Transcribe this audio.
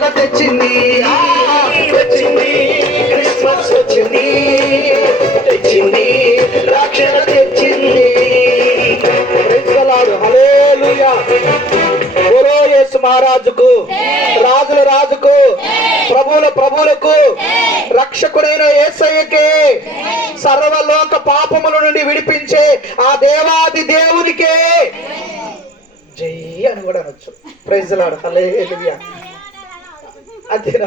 పండుగ తెచ్చింది, వచ్చింది క్రిస్మస్ వచ్చింది, తెచ్చింది రక్షణ తెచ్చింది. హల్లెలూయా. ఓ యేసు మహారాజుకు, రాజుల రాజుకు, ప్రభువుల ప్రభువులకు, రక్షకుడైన యేసయ్యకే, సర్వలోక పాపముల నుండి విడిపించే ఆ దేవాది దేవునికే జై అని కూడా అనొచ్చు. Praise the lord. హల్లెలూయా. అంతేనా?